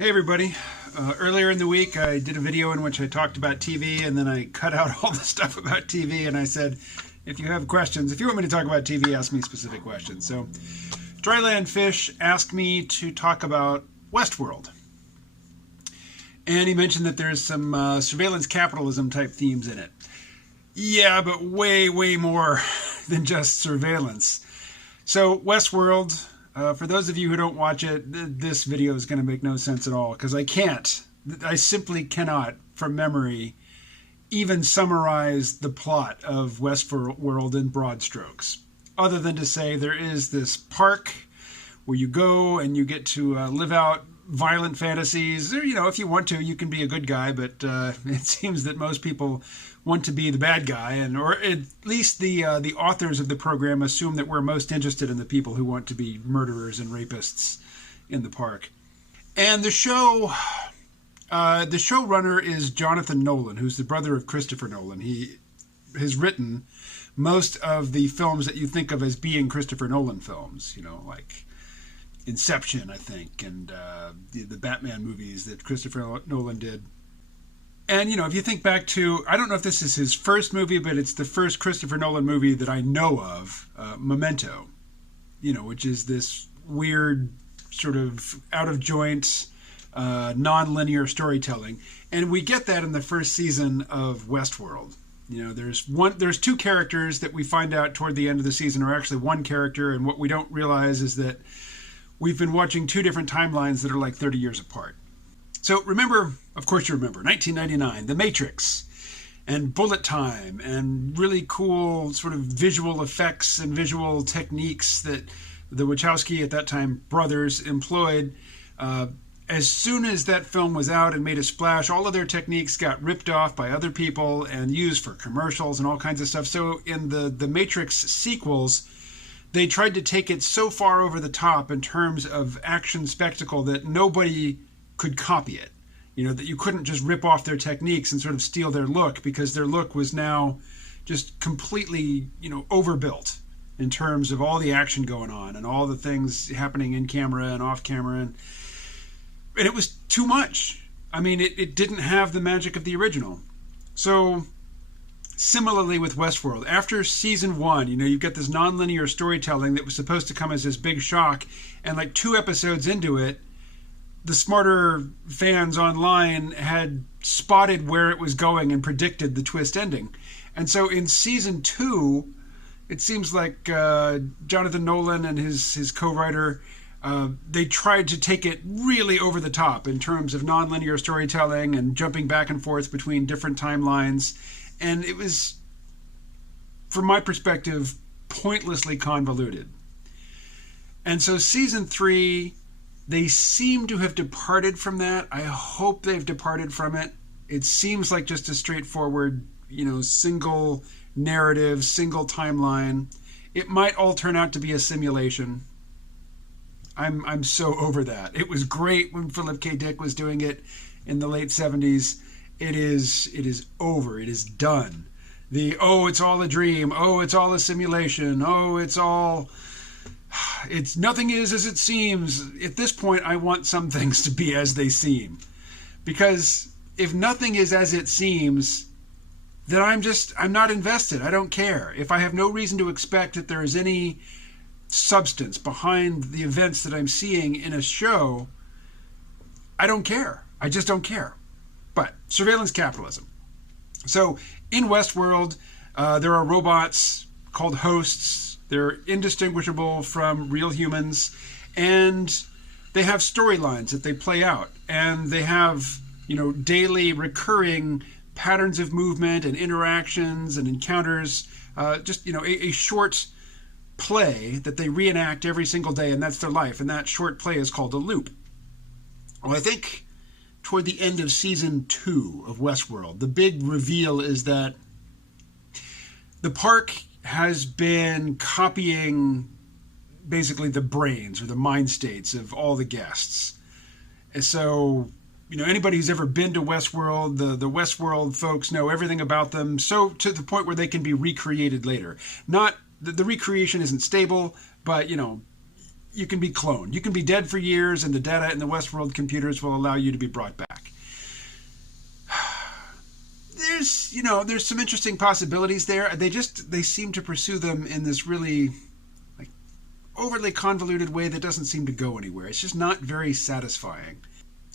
Hey everybody. Earlier in the week I did a video in which I talked about TV and then I cut out all the stuff about TV and I said, if you have questions, if you want me to talk about TV, ask me specific questions. So Dryland Fish asked me to talk about Westworld. And he mentioned that there's some surveillance capitalism type themes in it. Yeah, but way, way more than just surveillance. So Westworld, for those of you who don't watch it, this video is going to make no sense at all because I simply cannot, from memory, even summarize the plot of Westworld in broad strokes. Other than to say there is this park where you go and you get to live out violent fantasies. You know, if you want to, you can be a good guy, but it seems that most people want to be the bad guy, or at least the authors of the program assume that we're most interested in the people who want to be murderers and rapists in the park. And the showrunner is Jonathan Nolan, who's the brother of Christopher Nolan. He has written most of the films that you think of as being Christopher Nolan films, you know, like Inception, I think, and the Batman movies that Christopher Nolan did. And, you know, if you think back to, I don't know if this is his first movie, but it's the first Christopher Nolan movie that I know of, Memento, you know, which is this weird sort of out-of-joint, non-linear storytelling. And we get that in the first season of Westworld. You know, there's two characters that we find out toward the end of the season are actually one character, and what we don't realize is that we've been watching two different timelines that are like 30 years apart. So remember, of course you remember, 1999, The Matrix, and bullet time, and really cool sort of visual effects and visual techniques that the Wachowski, at that time, brothers employed. As soon as that film was out and made a splash, all of their techniques got ripped off by other people and used for commercials and all kinds of stuff. So in the Matrix sequels, they tried to take it so far over the top in terms of action spectacle that nobody could copy it. You know, that you couldn't just rip off their techniques and sort of steal their look, because their look was now just completely, you know, overbuilt in terms of all the action going on and all the things happening in camera and off camera. And it was too much. I mean, it didn't have the magic of the original. So similarly with Westworld, after season one, you know, you've got this non-linear storytelling that was supposed to come as this big shock, and like 2 episodes into it, the smarter fans online had spotted where it was going and predicted the twist ending. And so in season 2, it seems like Jonathan Nolan and his co-writer, they tried to take it really over the top in terms of non-linear storytelling and jumping back and forth between different timelines. And it was, from my perspective, pointlessly convoluted. And so season 3, they seem to have departed from that. I hope they've departed from it. It seems like just a straightforward, you know, single narrative, single timeline. It might all turn out to be a simulation. I'm so over that. It was great when Philip K. Dick was doing it in the late 70s. It is over. It is done. It's all a dream. Oh, it's all a simulation. Oh, it's nothing is as it seems. At this point, I want some things to be as they seem. Because if nothing is as it seems, then I'm not invested. I don't care. If I have no reason to expect that there is any substance behind the events that I'm seeing in a show, I don't care. I just don't care. But surveillance capitalism. So in Westworld, there are robots called hosts. They're indistinguishable from real humans, and they have storylines that they play out, and they have, you know, daily recurring patterns of movement and interactions and encounters, just, you know, a short play that they reenact every single day, and that's their life, and that short play is called a loop. Well, I think toward the end of season 2 of Westworld, the big reveal is that the park has been copying basically the brains or the mind states of all the guests. And so, you know, anybody who's ever been to Westworld, the Westworld folks know everything about them, so to the point where they can be recreated later. Not the recreation isn't stable, but, you know, you can be cloned. You can be dead for years, and the data in the Westworld computers will allow you to be brought back. There's some interesting possibilities there. They seem to pursue them in this really like overly convoluted way that doesn't seem to go anywhere. It's just not very satisfying.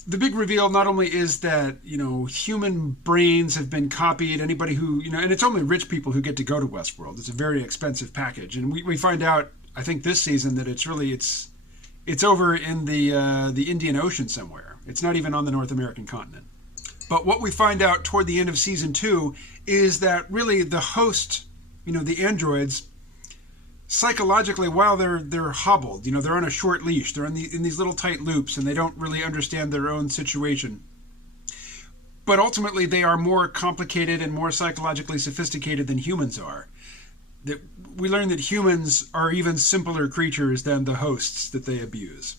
The big reveal not only is that, human brains have been copied, anybody who, and it's only rich people who get to go to Westworld. It's a very expensive package. And we find out, I think this season, that it's over in the Indian Ocean somewhere. It's not even on the North American continent. But what we find out toward the end of season 2 is that really the host, the androids, psychologically, while they're hobbled, they're on a short leash, they're in these little tight loops, and they don't really understand their own situation. But ultimately, they are more complicated and more psychologically sophisticated than humans are. That we learn that humans are even simpler creatures than the hosts that they abuse.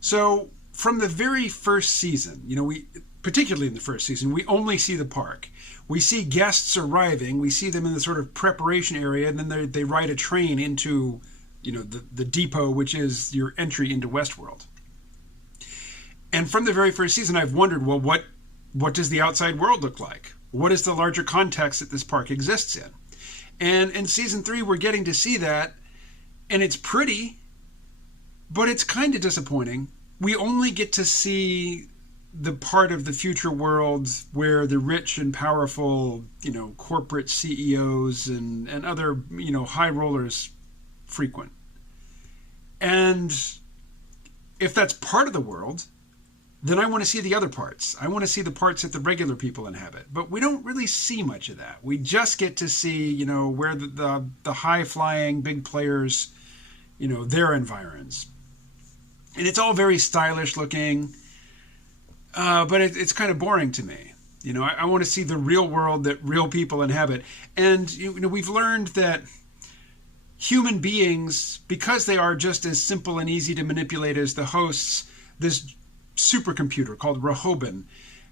So from the very first season, particularly in the first season, we only see the park. We see guests arriving. We see them in the sort of preparation area, and then they ride a train into, the depot, which is your entry into Westworld. And from the very first season, I've wondered, well, what does the outside world look like? What is the larger context that this park exists in? And in season 3, we're getting to see that, and it's pretty, but it's kind of disappointing. We only get to see the part of the future world where the rich and powerful, corporate CEOs and other, high rollers frequent. And if that's part of the world, then I want to see the other parts. I want to see the parts that the regular people inhabit. But we don't really see much of that. We just get to see, where the high-flying big players, their environs. And it's all very stylish looking. But it's kind of boring to me. I want to see the real world that real people inhabit. And, we've learned that human beings, because they are just as simple and easy to manipulate as the hosts, this supercomputer called Rehoban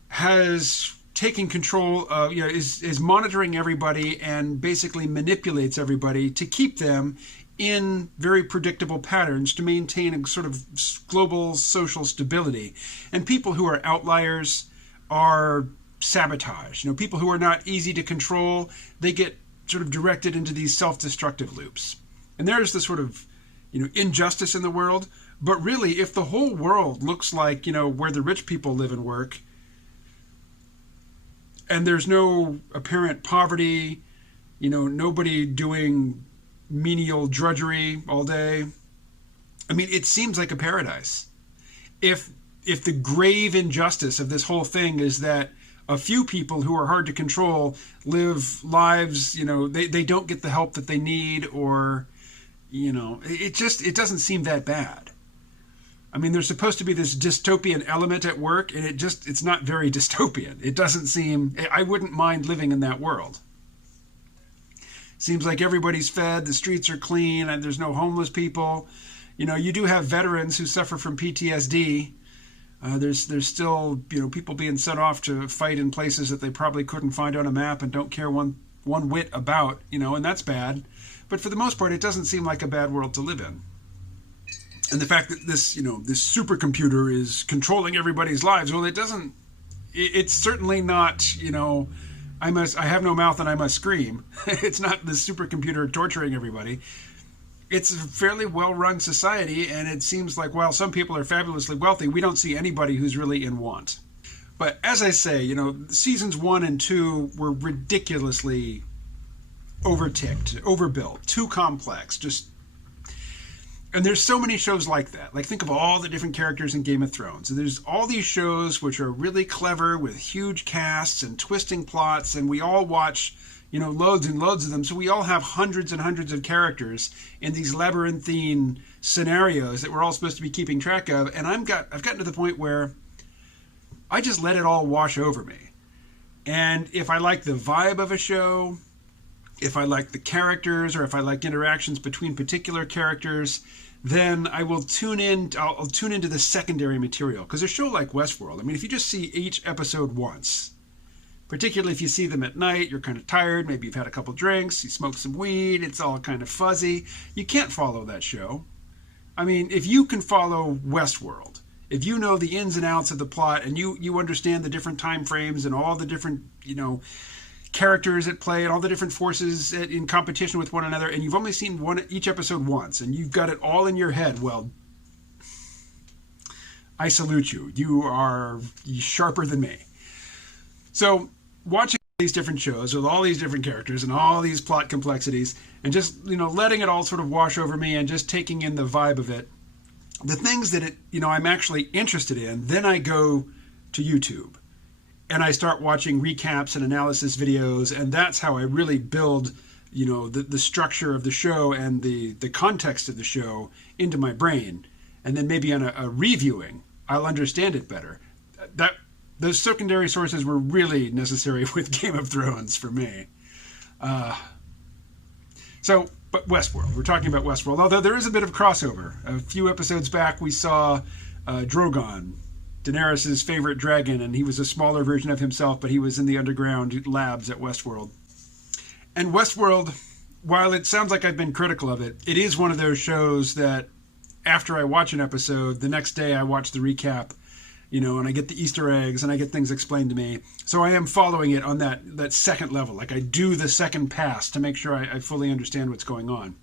has taken control of, is monitoring everybody and basically manipulates everybody to keep them in very predictable patterns to maintain a sort of global social stability. And people who are outliers are sabotaged. People who are not easy to control, they get sort of directed into these self-destructive loops. And there's the sort of, injustice in the world. But really, if the whole world looks like, where the rich people live and work, and there's no apparent poverty, nobody doing menial drudgery all day. I mean, it seems like a paradise. If the grave injustice of this whole thing is that a few people who are hard to control live lives, they don't get the help that they need, or, it doesn't seem that bad. I mean, there's supposed to be this dystopian element at work, and it's not very dystopian. It doesn't seem, I wouldn't mind living in that world. Seems like everybody's fed, the streets are clean, and there's no homeless people. You do have veterans who suffer from PTSD. There's still, people being sent off to fight in places that they probably couldn't find on a map and don't care one whit about, and that's bad. But for the most part, it doesn't seem like a bad world to live in. And the fact that this supercomputer is controlling everybody's lives, well, it's certainly not, I have no mouth and I must scream. It's not the supercomputer torturing everybody. It's a fairly well-run society, and it seems like while some people are fabulously wealthy, we don't see anybody who's really in want. But as I say, seasons 1 and 2 were ridiculously overticked, overbuilt, too complex, and there's so many shows like that. Like, think of all the different characters in Game of Thrones. And there's all these shows which are really clever with huge casts and twisting plots, and we all watch, loads and loads of them. So we all have hundreds and hundreds of characters in these labyrinthine scenarios that we're all supposed to be keeping track of. And I've gotten to the point where I just let it all wash over me. And if I like the vibe of a show, if I like the characters, or if I like interactions between particular characters, then I will tune in. I'll tune into the secondary material. Because a show like Westworld, I mean, if you just see each episode once, particularly if you see them at night, you're kind of tired, maybe you've had a couple drinks, you smoke some weed, it's all kind of fuzzy. You can't follow that show. I mean, if you can follow Westworld, if you know the ins and outs of the plot and you understand the different time frames and all the different, characters at play and all the different forces in competition with one another, and you've only seen each episode once and you've got it all in your head, well, I salute you. You are sharper than me. So watching these different shows with all these different characters and all these plot complexities and just, letting it all sort of wash over me and just taking in the vibe of it, the things that I'm actually interested in, then I go to YouTube and I start watching recaps and analysis videos, and that's how I really build, the structure of the show and the context of the show into my brain. And then maybe on a reviewing, I'll understand it better. Those secondary sources were really necessary with Game of Thrones for me. But Westworld. We're talking about Westworld, although there is a bit of crossover. A few episodes back, we saw Drogon, Daenerys' favorite dragon, and he was a smaller version of himself, but he was in the underground labs at Westworld. And Westworld, while it sounds like I've been critical of it, it is one of those shows that after I watch an episode, the next day I watch the recap, and I get the Easter eggs and I get things explained to me. So I am following it on that second level. Like I do the second pass to make sure I fully understand what's going on.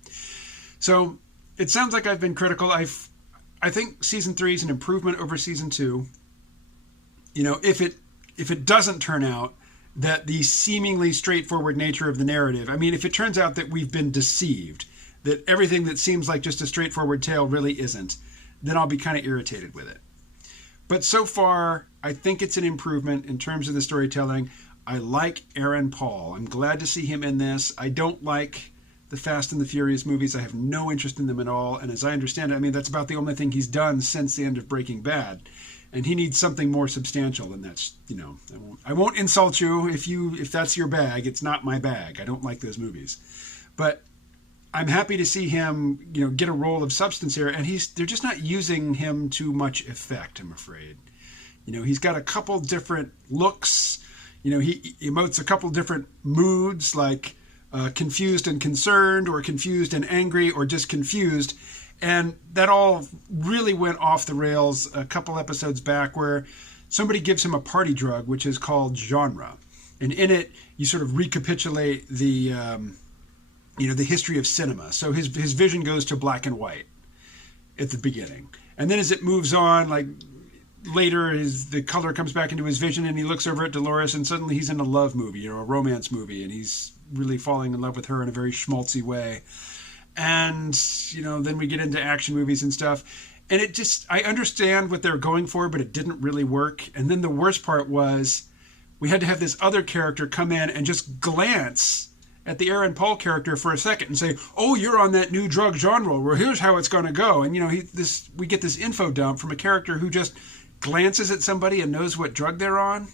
So it sounds like I've been critical. I think season 3 is an improvement over season 2. If it doesn't turn out that the seemingly straightforward nature of the narrative, I mean, if it turns out that we've been deceived, that everything that seems like just a straightforward tale really isn't, then I'll be kind of irritated with it. But so far, I think it's an improvement in terms of the storytelling. I like Aaron Paul. I'm glad to see him in this. I don't like the Fast and the Furious movies. I have no interest in them at all. And as I understand it, I mean, that's about the only thing he's done since the end of Breaking Bad. And he needs something more substantial. And that's, I won't insult you if that's your bag. It's not my bag. I don't like those movies. But I'm happy to see him, get a role of substance here, and they're just not using him to much effect, I'm afraid. He's got a couple different looks. He emotes a couple different moods, like confused and concerned, or confused and angry, or just confused. And that all really went off the rails a couple episodes back, where somebody gives him a party drug, which is called genre. And in it, you sort of recapitulate the history of cinema. So his vision goes to black and white at the beginning. And then as it moves on, like later, the color comes back into his vision, and he looks over at Dolores, and suddenly he's in a love movie, a romance movie, and he's really falling in love with her in a very schmaltzy way. And, then we get into action movies and stuff. And I understand what they're going for, but it didn't really work. And then the worst part was we had to have this other character come in and just glance at the Aaron Paul character for a second and say, "Oh, you're on that new drug genre. Well, here's how it's going to go." And we get this info dump from a character who just glances at somebody and knows what drug they're on.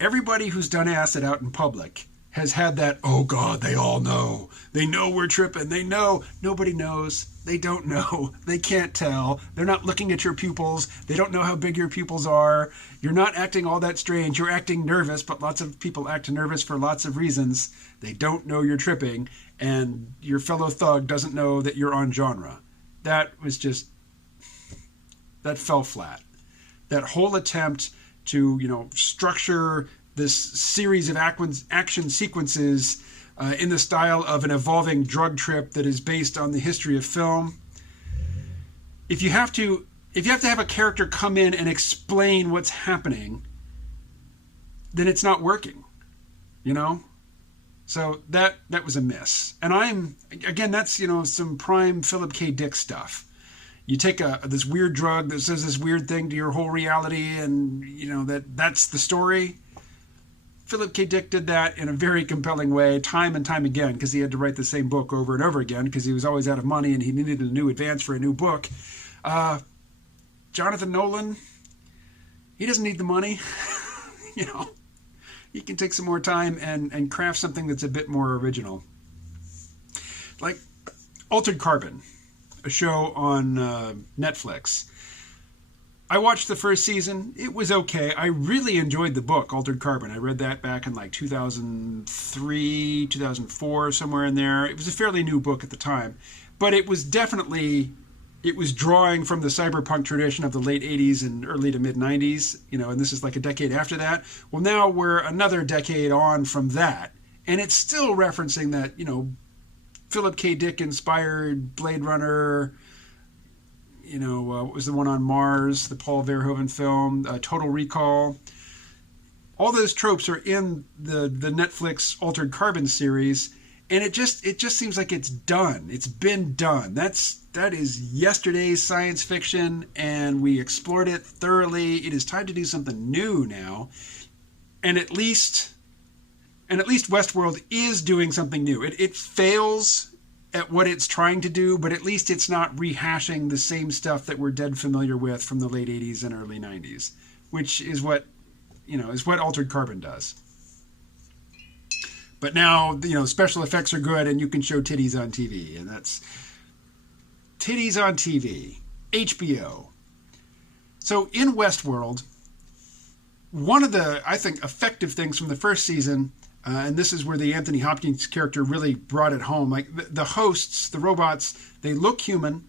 Everybody who's done acid out in public has had that, "Oh God, they all know. They know we're tripping. They know." Nobody knows. They don't know. They can't tell. They're not looking at your pupils. They don't know how big your pupils are. You're not acting all that strange. You're acting nervous, but lots of people act nervous for lots of reasons. They don't know you're tripping, and your fellow thug doesn't know that you're on genre. That fell flat. That whole attempt to, structure this series of action sequences in the style of an evolving drug trip that is based on the history of film. If you have to have a character come in and explain what's happening, then it's not working, So that was a miss. And that's, some prime Philip K. Dick stuff. You take this weird drug that says this weird thing to your whole reality, and, that's the story. Philip K. Dick did that in a very compelling way, time and time again, because he had to write the same book over and over again, because he was always out of money and he needed a new advance for a new book. Jonathan Nolan, he doesn't need the money. He can take some more time and craft something that's a bit more original. Like Altered Carbon, a show on Netflix. I watched the first season. It was okay. I really enjoyed the book, Altered Carbon. I read that back in like 2003, 2004, somewhere in there. It was a fairly new book at the time. but it was definitely, it was drawing from the cyberpunk tradition of the late 80s and early to mid 90s, and this is like a decade after that. Well, now we're another decade on from that, and it's still referencing that, Philip K. Dick inspired Blade Runner, what was the one on Mars, the Paul Verhoeven film, Total Recall. All those tropes are in the Netflix Altered Carbon series, and it just seems like it's done. It's been done. That is yesterday's science fiction, and we explored it thoroughly. It is time to do something new now, and at least Westworld is doing something new. It fails at what it's trying to do, but at least it's not rehashing the same stuff that we're dead familiar with from the late 80s and early 90s, which is what Altered Carbon does. But now, special effects are good and you can show titties on TV, and that's titties on TV, HBO. So in Westworld, one of the, I think, effective things from the first season, and this is where the Anthony Hopkins character really brought it home. Like the hosts, the robots, they look human,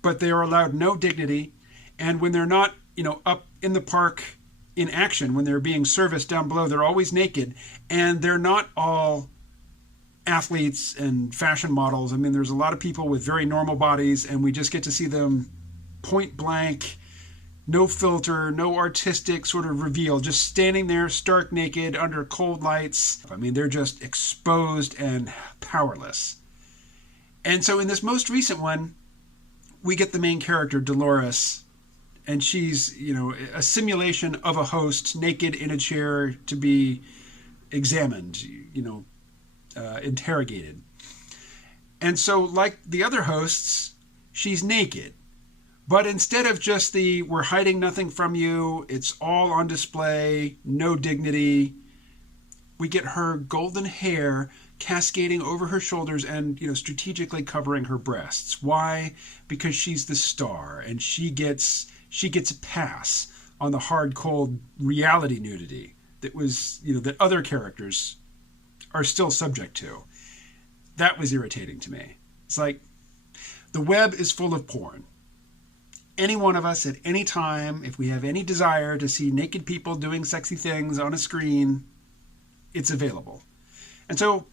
but they are allowed no dignity. And when they're not, up in the park in action, when they're being serviced down below, they're always naked. And they're not all athletes and fashion models. I mean, there's a lot of people with very normal bodies, and we just get to see them point blank, no filter, no artistic sort of reveal, just standing there stark naked under cold lights. I mean, they're just exposed and powerless. And so in this most recent one, we get the main character, Dolores, and she's, a simulation of a host naked in a chair to be examined, interrogated. And so like the other hosts, she's naked. But instead of just we're hiding nothing from you, it's all on display, no dignity, we get her golden hair cascading over her shoulders and, strategically covering her breasts. Why? Because she's the star, and she gets a pass on the hard, cold reality nudity that was, that other characters are still subject to. That was irritating to me. It's like, the web is full of porn. Any one of us at any time, if we have any desire to see naked people doing sexy things on a screen, it's available. And so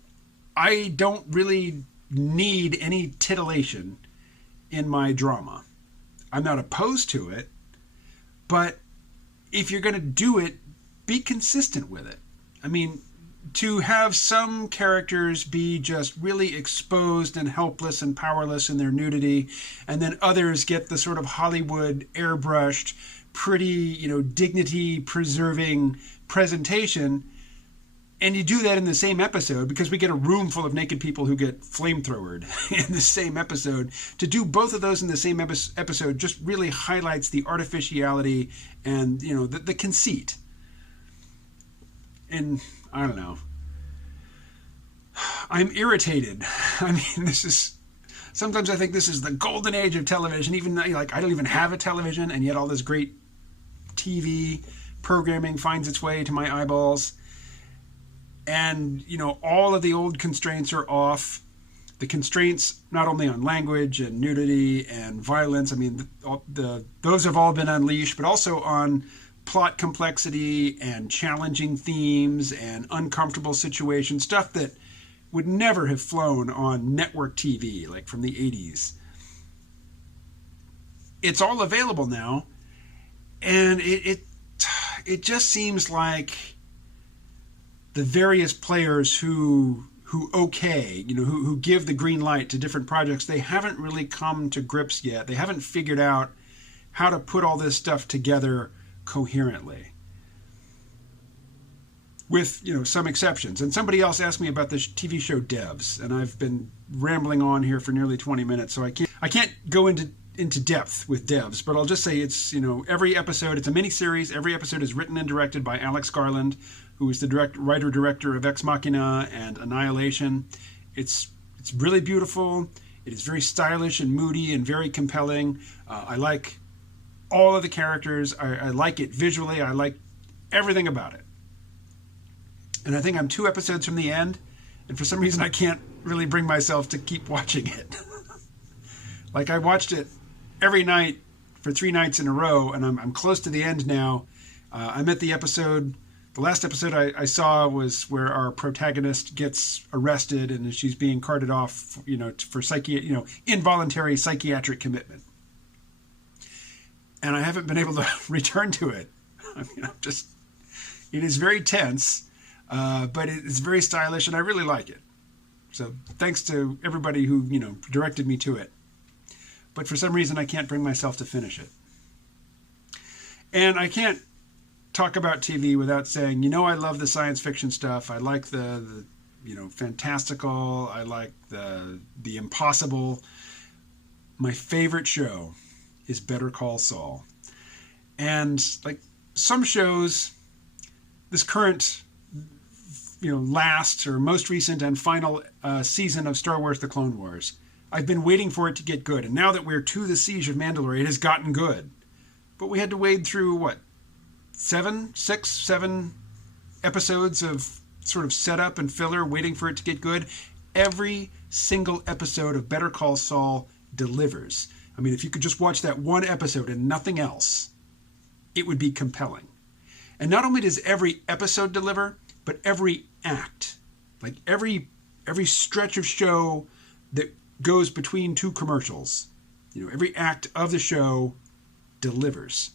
I don't really need any titillation in my drama. I'm not opposed to it, but if you're going to do it, be consistent with it. I mean, to have some characters be just really exposed and helpless and powerless in their nudity, and then others get the sort of Hollywood airbrushed, pretty, dignity preserving presentation, and you do that in the same episode, because we get a room full of naked people who get flamethrowered in the same episode. To do both of those in the same episode just really highlights the artificiality and, the conceit. And I don't know. I'm irritated. I mean, sometimes I think this is the golden age of television. Even like, I don't even have a television, and yet all this great TV programming finds its way to my eyeballs. And, all of the old constraints are off. The constraints not only on language and nudity and violence, I mean, those have all been unleashed, but also on plot complexity and challenging themes and uncomfortable situations, stuff that would never have flown on network TV, like from the 80s. It's all available now, and it just seems like the various players who give the green light to different projects, they haven't really come to grips yet. They haven't figured out how to put all this stuff together coherently, with some exceptions. And somebody else asked me about this TV show Devs, and I've been rambling on here for nearly 20 minutes, so I can't go into depth with Devs, but I'll just say it's every episode, it's a mini-series. Every episode is written and directed by Alex Garland, who is the writer-director of Ex Machina and Annihilation. It's really beautiful. It is very stylish and moody and very compelling. I like all of the characters. I like it visually. I like everything about it. And I think I'm 2 episodes from the end, and for some reason I can't really bring myself to keep watching it. Like, I watched it every night for 3 nights in a row, and I'm close to the end now. I'm at the episode. The last episode I saw was where our protagonist gets arrested and she's being carted off, for involuntary psychiatric commitment. And I haven't been able to return to it. I mean, it is very tense, but it's very stylish, and I really like it. So thanks to everybody who, directed me to it. But for some reason, I can't bring myself to finish it. And I can't talk about TV without saying, I love the science fiction stuff. I like the fantastical. I like the impossible. My favorite show is Better Call Saul. And like some shows, this current, last or most recent and final season of Star Wars: The Clone Wars, I've been waiting for it to get good. And now that we're to the Siege of Mandalore, it has gotten good. But we had to wade through, 7 episodes of sort of setup and filler waiting for it to get good. Every single episode of Better Call Saul delivers. I mean, if you could just watch that one episode and nothing else, it would be compelling. And not only does every episode deliver, but every act. Like every stretch of show that goes between two commercials. Every act of the show delivers.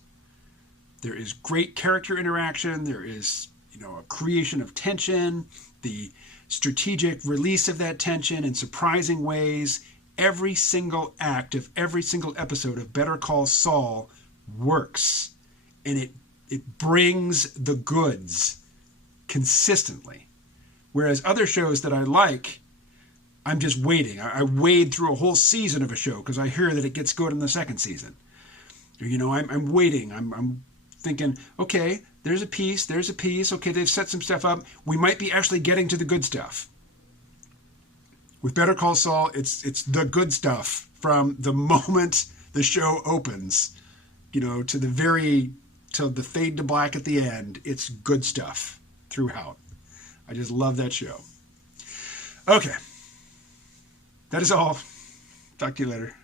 There is great character interaction. There is, a creation of tension, the strategic release of that tension in surprising ways. Every single act of every single episode of Better Call Saul works. And it brings the goods consistently. Whereas other shows that I like, I'm just waiting. I wade through a whole season of a show because I hear that it gets good in the second season. I'm waiting. I'm thinking, okay, there's a piece. Okay, they've set some stuff up. We might be actually getting to the good stuff. With Better Call Saul, it's the good stuff from the moment the show opens, to till the fade to black at the end. It's good stuff throughout. I just love that show. Okay. That is all. Talk to you later.